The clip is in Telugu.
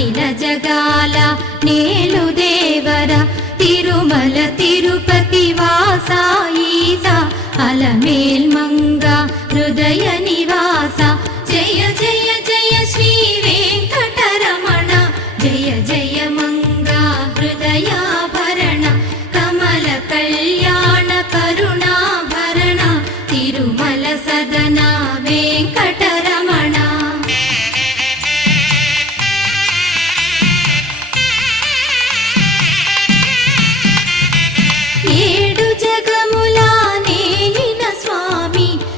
అఖిల జగాల నేలు దేవర తిరుమల తిరుపతి వాసా ఈసా అలమేల్ మంగ హృదయ నివాస జయ జయ జయ శ్రీ వెంకటరమణ జయ జయ మంగ హృదయాభరణ కమల కళ్యాణ కరుణాభరణ తిరుమల సదన వెంకటరమణ